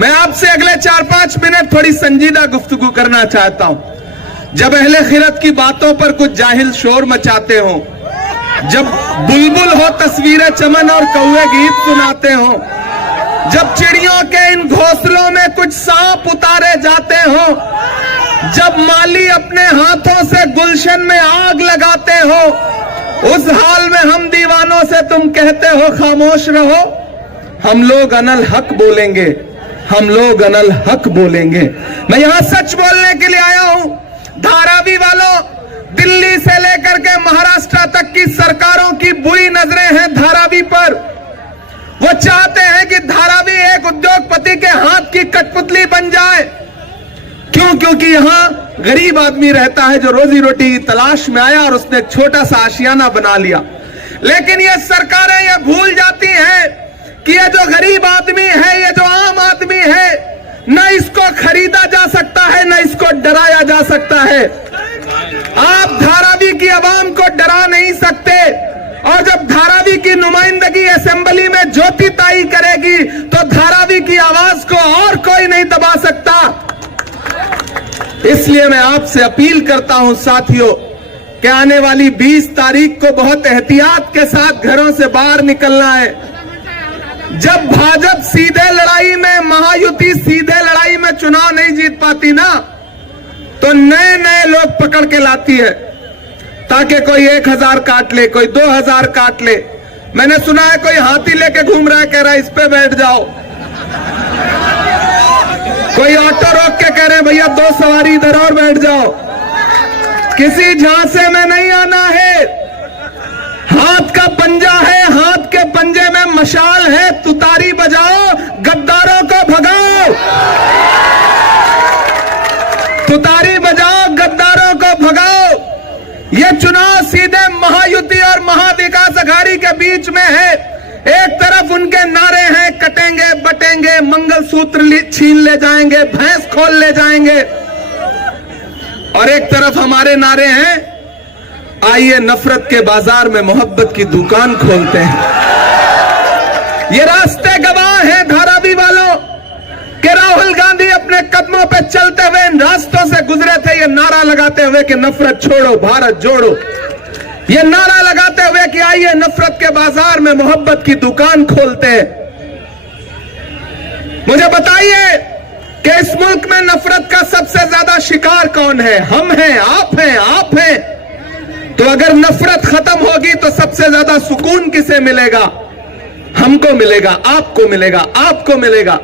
मैं आपसे अगले 4-5 मिनट थोड़ी संजीदा गुफ्तगू करना चाहता हूं। जब अहले खिरत की बातों पर कुछ जाहिल शोर मचाते हो, जब बुलबुल हो तस्वीरें चमन और कौवे गीत सुनाते हो, जब चिड़ियों के इन घोंसलों में कुछ सांप उतारे जाते हो, जब माली अपने हाथों से गुलशन में आग लगाते हो, उस हाल में हम दीवानों से तुम कहते हो खामोश रहो। हम लोग अनल हक बोलेंगे, हम लोग अनल हक बोलेंगे। मैं यहां सच बोलने के लिए आया हूं। धारावी वालों, दिल्ली से लेकर के महाराष्ट्र तक की सरकारों की बुरी नजरें हैं धारावी पर। वो चाहते हैं कि धारावी एक उद्योगपति के हाथ की कठपुतली बन जाए। क्यों? क्योंकि यहां गरीब आदमी रहता है जो रोजी रोटी की तलाश में आया और उसने एक छोटा सा आशियाना बना लिया। लेकिन ये सरकारें ये भूल जाती हैं कि ये जो गरीब आदमी है, ये जो आम आदमी है, न इसको खरीदा जा सकता है, न इसको डराया जा सकता है। आप धारावी की आवाम को डरा नहीं सकते। और जब धारावी की नुमाइंदगी असेंबली में ज्योति ताई करेगी तो धारावी की आवाज को और कोई नहीं दबा सकता। इसलिए मैं आपसे अपील करता हूं साथियों कि आने वाली 20 तारीख को बहुत एहतियात के साथ घरों से बाहर निकलना है। जब भाजपा सीधे लड़ाई में, महायुति सीधे लड़ाई में चुनाव नहीं जीत पाती ना, तो नए नए लोग पकड़ के लाती है ताकि कोई 1000 काट ले, कोई 2000 काट ले। मैंने सुना है कोई हाथी लेके घूम रहा है, कह रहा है इस पे बैठ जाओ। कोई ऑटो रोक के कह रहे हैं भैया 2 सवारी इधर और बैठ जाओ। किसी झांसे में नहीं आना है। हाथ का पंजा है, हाथ के पंजे में मशाल है। तुतारी बजाओ, गद्दारों को भगाओ। तुतारी बजाओ, गद्दारों को भगाओ। ये चुनाव सीधे महायुति और महाविकास अघाड़ी के बीच में है। एक तरफ उनके नारे हैं कटेंगे बटेंगे, मंगलसूत्र छीन ले जाएंगे, भैंस खोल ले जाएंगे, और एक तरफ हमारे नारे हैं आइए नफरत के बाजार में मोहब्बत की दुकान खोलते हैं। ये रास्ते गवाह हैं धारावी वालों कि राहुल गांधी अपने कदमों पे चलते हुए इन रास्तों से गुजरे थे, ये नारा लगाते हुए कि नफरत छोड़ो भारत जोड़ो, ये नारा लगाते हुए कि आइए नफरत के बाजार में मोहब्बत की दुकान खोलते हैं। मुझे बताइए कि इस मुल्क में नफरत का सबसे ज्यादा शिकार कौन है? हम हैं, आप हैं, आप हैं। तो अगर नफरत खत्म होगी तो सबसे ज्यादा सुकून किसे मिलेगा? हमको मिलेगा, आपको मिलेगा, आपको मिलेगा।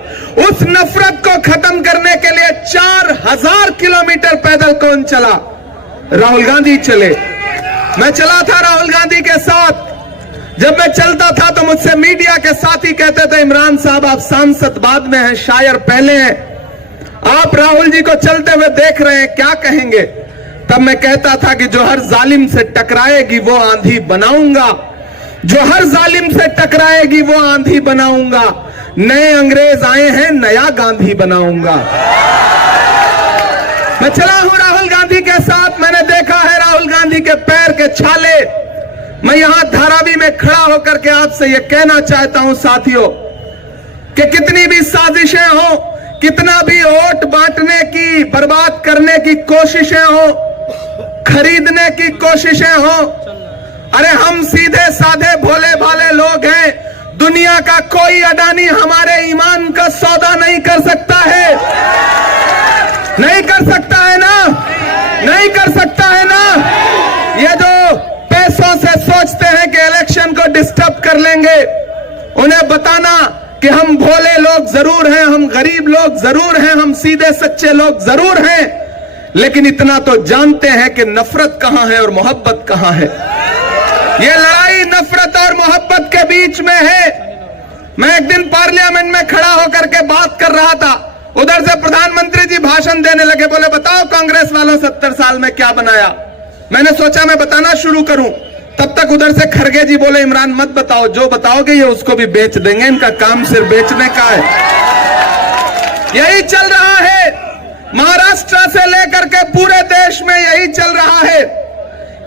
उस नफरत को खत्म करने के लिए 4000 किलोमीटर पैदल कौन चला? राहुल गांधी चले। मैं चला था राहुल गांधी के साथ। जब मैं चलता था तो मुझसे मीडिया के साथी कहते थे इमरान साहब आप सांसद बाद में हैं, शायर पहले हैं, आप राहुल जी को चलते हुए देख रहे हैं, क्या कहेंगे? तब मैं कहता था कि जो हर जालिम से टकराएगी वो आंधी बनाऊंगा, जो हर जालिम से टकराएगी वो आंधी बनाऊंगा। नए अंग्रेज आए हैं, नया गांधी बनाऊंगा। मैं चला हूं राहुल गांधी के साथ। मैंने देखा है राहुल गांधी के पैर के छाले। मैं यहां धारावी में खड़ा होकर के आपसे यह कहना चाहता हूं साथियों कि कितनी भी साजिशें हो, कितना भी वोट बांटने की, बर्बाद करने की कोशिशें हो, खरीदने की कोशिशें हो, अरे हम सीधे साधे भोले भाले लोग हैं। दुनिया का कोई अडानी हमारे ईमान का सौदा नहीं कर सकता है। नहीं कर सकता है ना? नहीं कर सकता है ना? ये जो पैसों से सोचते हैं कि इलेक्शन को डिस्टर्ब कर लेंगे, उन्हें बताना कि हम भोले लोग जरूर हैं, हम गरीब लोग जरूर हैं, हम सीधे सच्चे लोग जरूर हैं, लेकिन इतना तो जानते हैं कि नफरत कहां है और मोहब्बत कहां है। ये लड़ाई नफरत और मोहब्बत के बीच में है। मैं एक दिन पार्लियामेंट में खड़ा होकर के बात कर रहा था, उधर से प्रधानमंत्री जी भाषण देने लगे, बोले बताओ कांग्रेस वालों 70 साल में क्या बनाया। मैंने सोचा मैं बताना शुरू करूं, तब तक उधर से खरगे जी बोले इमरान मत बताओ, जो बताओगे ये उसको भी बेच देंगे, इनका काम सिर्फ बेचने का है। यही चल रहा है महाराष्ट्र से लेकर के पूरे देश में, यही चल रहा है।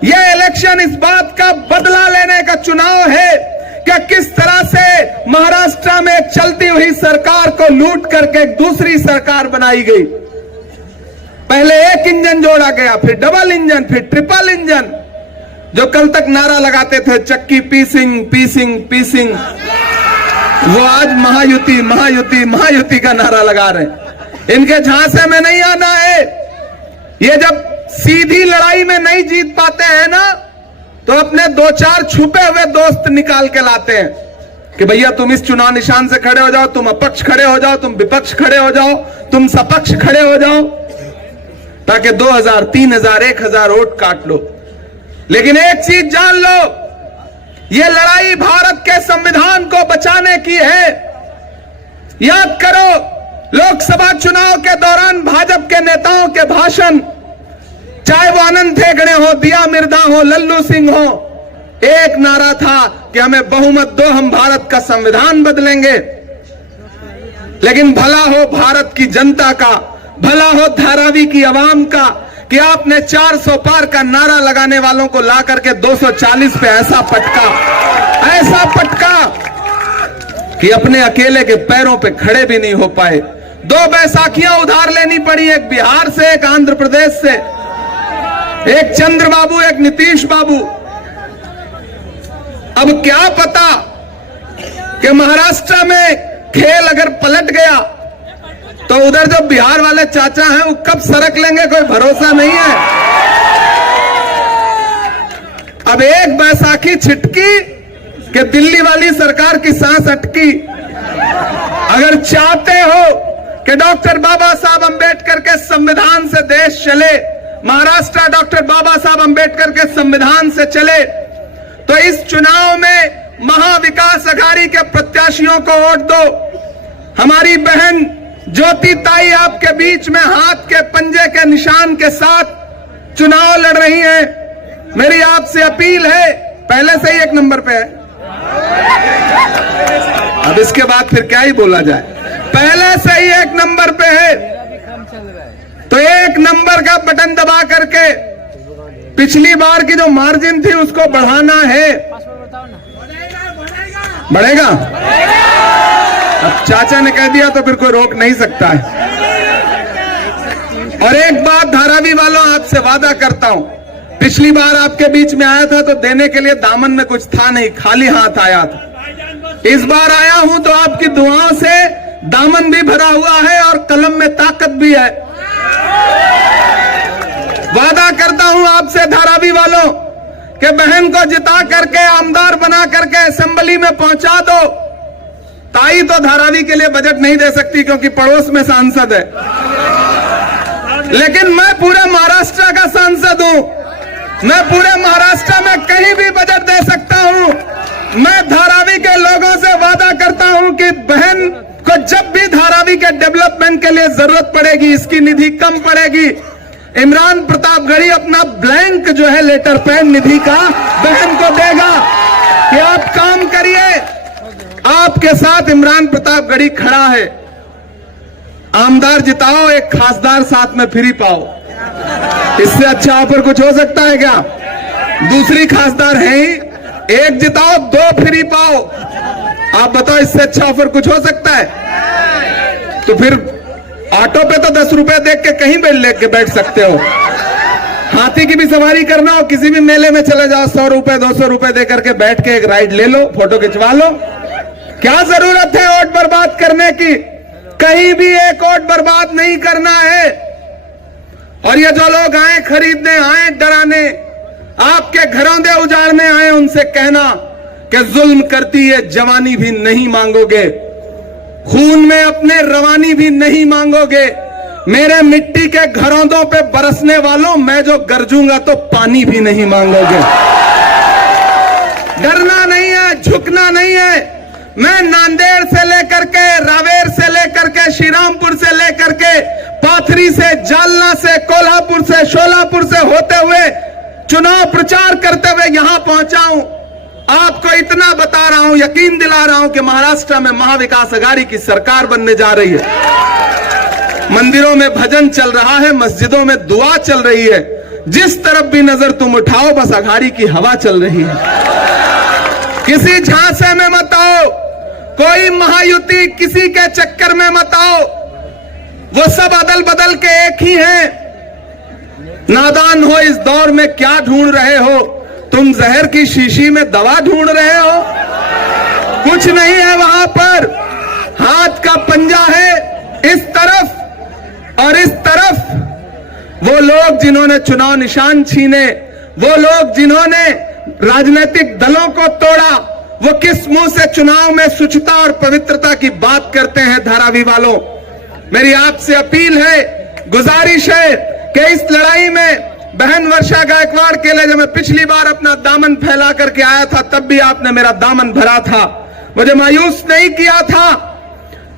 यह इलेक्शन इस बात का बदला लेने का चुनाव है कि किस तरह से महाराष्ट्र में एक चलती हुई सरकार को लूट करके एक दूसरी सरकार बनाई गई। पहले एक इंजन जोड़ा गया, फिर डबल इंजन, फिर ट्रिपल इंजन। जो कल तक नारा लगाते थे चक्की पीसिंग पीसिंग पीसिंग, वो आज महायुति महायुति महायुति का नारा लगा रहे हैं। इनके झांसे में नहीं आना है। ये जब सीधी लड़ाई में नहीं जीत पाते हैं ना, तो अपने दो चार छुपे हुए दोस्त निकाल के लाते हैं कि भैया तुम इस चुनाव निशान से खड़े हो जाओ, तुम अपक्ष खड़े हो जाओ, तुम विपक्ष खड़े हो जाओ, तुम सपक्ष खड़े हो जाओ, ताकि 2000, 3000, 1000 वोट काट लो। लेकिन एक चीज जान लो, ये लड़ाई भारत के संविधान को बचाने की है। याद करो, लोकसभा चुनाव के दौरान भाजपा के नेताओं के भाषण, चाहे वो अनंत हेगड़े हो, दिया मिर्धा हो, लल्लू सिंह हो, एक नारा था कि हमें बहुमत दो, हम भारत का संविधान बदलेंगे। लेकिन भला हो भारत की जनता का, भला हो धारावी की आवाम का कि आपने 400 पार का नारा लगाने वालों को ला करके 240 पे ऐसा पटका कि अपने अकेले के पैरों पे खड़े भी नहीं हो पाए। 2 बैसाखियां उधार लेनी पड़ी, एक बिहार से, एक आंध्र प्रदेश से, एक चंद्रबाबू, एक नीतीश बाबू। अब क्या पता कि महाराष्ट्र में खेल अगर पलट गया तो उधर जो बिहार वाले चाचा हैं वो कब सरक लेंगे, कोई भरोसा नहीं है। अब एक बैसाखी छिटकी कि दिल्ली वाली सरकार की सांस अटकी। अगर चाहते हो कि डॉक्टर बाबा साहब अंबेडकर के संविधान से देश चले, महाराष्ट्र डॉक्टर बाबा साहब अंबेडकर के संविधान से चले, तो इस चुनाव में महाविकास अघाड़ी के प्रत्याशियों को वोट दो। हमारी बहन ज्योति ताई आपके बीच में हाथ के पंजे के निशान के साथ चुनाव लड़ रही हैं। मेरी आपसे अपील है, पहले से ही 1 नंबर पे है, अब इसके बाद फिर क्या ही बोला जाए, पहले से ही 1 नंबर पे है, तो 1 नंबर का बटन दबा करके पिछली बार की जो मार्जिन थी उसको बढ़ाना है। बढ़ेगा? अब चाचा ने कह दिया तो फिर कोई रोक नहीं सकता है। और एक बात धारावी वालों, आपसे वादा करता हूं, पिछली बार आपके बीच में आया था तो देने के लिए दामन में कुछ था नहीं, खाली हाथ आया था। इस बार आया हूं तो आपकी दुआओं से दामन भी भरा हुआ है और कलम में ताकत भी है। वादा करता हूं आपसे धारावी वालों कि बहन को जिता करके आमदार बना करके असेंबली में पहुंचा दो। ताई तो धारावी के लिए बजट नहीं दे सकती क्योंकि पड़ोस में सांसद है, लेकिन मैं पूरे महाराष्ट्र का सांसद हूं। मैं पूरे महाराष्ट्र में कहीं भी बजट दे सकता हूं। मैं धारावी के लोगों से वादा करता हूं कि बहन को जब भी धारावी के डेवलपमेंट के लिए जरूरत पड़ेगी, इसकी निधि कम पड़ेगी, इमरान प्रतापगढ़ी अपना ब्लैंक जो है लेटर पैड निधि का बहन को देगा कि आप काम करिए। आपके साथ इमरान प्रतापगढ़ी खड़ा है। आमदार जिताओ, एक खासदार साथ में फ्री पाओ। इससे अच्छा ऑफर कुछ हो सकता है क्या? दूसरी खासदार है ही, एक जिताओ 2 फ्री पाओ। आप बताओ इससे अच्छा ऑफर कुछ हो सकता है? तो फिर ऑटो पे तो 10 रुपए देख के कहीं भी लेके बैठ सकते हो। हाथी की भी सवारी करना हो, किसी भी मेले में चले जाओ, 100 रुपए 200 रुपए दे करके बैठ के एक राइड ले लो, फोटो खिंचवा लो। क्या जरूरत है वोट बर्बाद करने की? कहीं भी एक वोट बर्बाद नहीं करना है। और ये जो लोग आए खरीदने, आए डराने, आपके घरों दे उजाड़ने आए, उनसे कहना कि जुल्म करती है जवानी भी नहीं मांगोगे, खून में अपने रवानी भी नहीं मांगोगे। मेरे मिट्टी के घरौंदों पे बरसने वालों, मैं जो गरजूंगा तो पानी भी नहीं मांगोगे। डरना नहीं है, झुकना नहीं है। मैं नांदेड़ से लेकर के, रावेर से लेकर के, श्रीरामपुर से लेकर के, पाथरी से, जालना से, कोल्हापुर से, शोलापुर से होते हुए चुनाव प्रचार करते हुए यहां पहुंचा हूं। आपको इतना बता रहा हूं, यकीन दिला रहा हूं कि महाराष्ट्र में महाविकास अघाड़ी की सरकार बनने जा रही है। मंदिरों में भजन चल रहा है, मस्जिदों में दुआ चल रही है। जिस तरफ भी नजर तुम उठाओ बस अघाड़ी की हवा चल रही है। किसी झांसे में मत आओ, कोई महायुति किसी के चक्कर में मत आओ, वो सब अदल बदल के एक ही हैं। नादान हो, इस दौर में क्या ढूंढ रहे हो तुम? जहर की शीशी में दवा ढूंढ रहे हो? कुछ नहीं है वहां पर, हाथ का पंजा है इस तरफ और इस तरफ। वो लोग जिन्होंने चुनाव निशान छीने, वो लोग जिन्होंने राजनीतिक दलों को तोड़ा, वो किस मुंह से चुनाव में शुचिता और पवित्रता की बात करते हैं? धारावी वालों, मेरी आपसे अपील है, गुजारिश है कि इस लड़ाई में बहन वर्षा गायकवाड़ के लिए जब मैं पिछली बार अपना दामन फैला करके आया था, तब भी आपने मेरा दामन भरा था, मुझे मायूस नहीं किया था।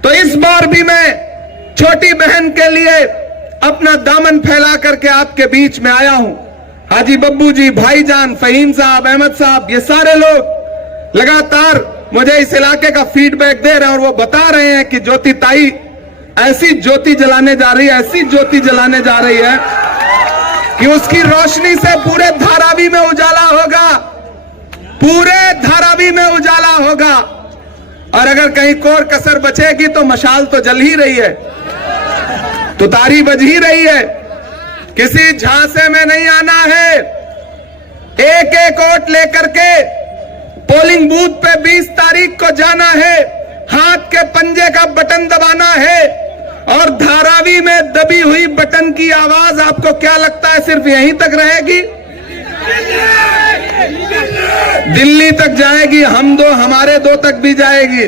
तो इस बार भी मैं छोटी बहन के लिए अपना दामन फैला करके आपके बीच में आया हूं। हाजी बब्बू जी, भाईजान, फहीम साहब, अहमद साहब, ये सारे लोग लगातार मुझे इस इलाके का फीडबैक दे रहे हैं और वो बता रहे हैं कि ज्योति ताई ऐसी ज्योति जलाने जा रही है, ऐसी ज्योति जलाने जा रही है कि उसकी रोशनी से पूरे धारावी में उजाला होगा, पूरे धारावी में उजाला होगा। और अगर कहीं कोर कसर बचेगी तो मशाल तो जल ही रही है, तुतारी बज ही रही है। किसी झांसे में नहीं आना है, एक एक वोट लेकर के पोलिंग बूथ पे 20 तारीख को जाना है, हाथ के पंजे का बटन दबाना है और धारावी में दबी हुई बटन की आवाज आपको क्या लगता है सिर्फ यहीं तक रहेगी? दिल्ली तक जाएगी, हम दो, हमारे दो तक भी जाएगी।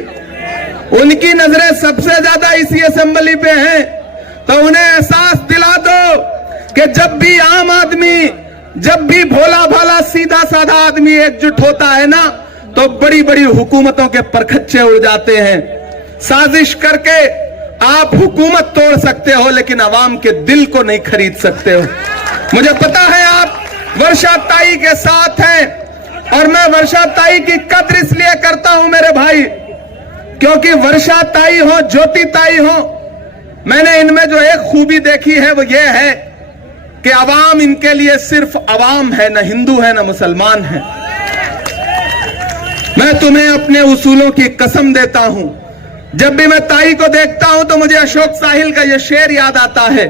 उनकी नजरें सबसे ज्यादा इसी असेंबली पे हैं, तो उन्हें एहसास दिला दो कि जब भी आम आदमी, जब भी भोला भाला सीधा साधा आदमी एकजुट होता है ना, तो बड़ी बड़ी हुकूमतों के परखच्चे उड़ जाते हैं। साजिश करके आप हुकूमत तोड़ सकते हो, लेकिन अवाम के दिल को नहीं खरीद सकते हो। मुझे पता है आप वर्षा ताई के साथ हैं और मैं वर्षा ताई की कद्र इसलिए करता हूं मेरे भाई, क्योंकि वर्षा ताई हो, ज्योति ताई हो, मैंने इनमें जो एक खूबी देखी है वो ये है कि अवाम इनके लिए सिर्फ अवाम है, न हिंदू है न मुसलमान है। मैं तुम्हें अपने उसूलों की कसम देता हूं, जब भी मैं ताई को देखता हूं तो मुझे अशोक साहिल का यह शेर याद आता है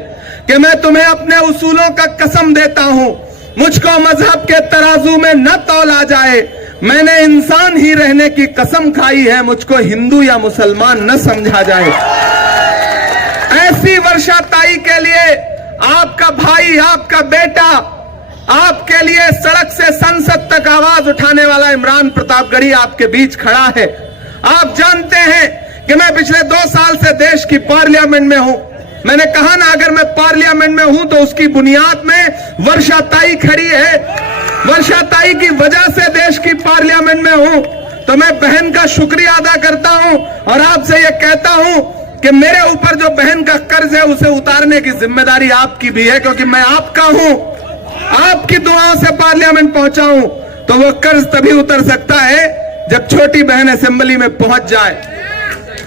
कि मैं तुम्हें अपने उसूलों का कसम देता हूं, मुझको मजहब के तराजू में न तौला जाए, मैंने इंसान ही रहने की कसम खाई है, मुझको हिंदू या मुसलमान न समझा जाए। ऐसी वर्षा ताई के लिए आपका भाई, आपका बेटा, आपके लिए सड़क से संसद तक आवाज उठाने वाला इमरान प्रतापगढ़ी आपके बीच खड़ा है। आप जानते हैं कि मैं पिछले 2 साल से देश की पार्लियामेंट में हूं। मैंने कहा ना, अगर मैं पार्लियामेंट में हूं तो उसकी बुनियाद में वर्षा ताई खड़ी है। वर्षा ताई की वजह से देश की पार्लियामेंट में हूं, तो मैं बहन का शुक्रिया अदा करता हूं और आपसे यह कहता हूं कि मेरे ऊपर जो बहन का कर्ज है उसे उतारने की जिम्मेदारी आपकी भी है, क्योंकि मैं आपका हूं, आपकी दुआओं से पार्लियामेंट पहुंचा हूं। तो वो कर्ज तभी उतर सकता है जब छोटी बहन असेंबली में पहुंच जाए।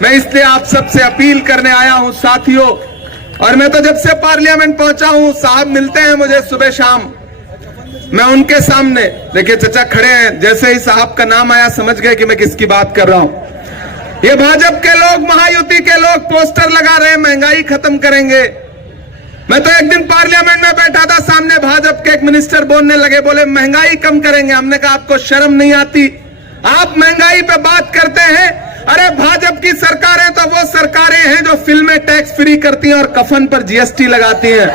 मैं इसलिए आप सबसे अपील करने आया हूं साथियों, और मैं तो जब से पार्लियामेंट पहुंचा हूं, साहब मिलते हैं मुझे सुबह शाम, मैं उनके सामने, देखिए चचा खड़े हैं, जैसे ही साहब का नाम आया समझ गए कि मैं किसकी बात कर रहा हूं। ये भाजपा के लोग, महायुति के लोग पोस्टर लगा रहे हैं महंगाई खत्म करेंगे। मैं तो एक दिन पार्लियामेंट में बैठा था, सामने भाजपा के एक मिनिस्टर बोलने लगे, बोले महंगाई कम करेंगे। हमने कहा आपको शर्म नहीं आती, आप महंगाई पे बात करते हैं? अरे भाजपा की सरकारें तो वो सरकारें हैं जो फिल्में टैक्स फ्री करती हैं और कफन पर जीएसटी लगाती हैं।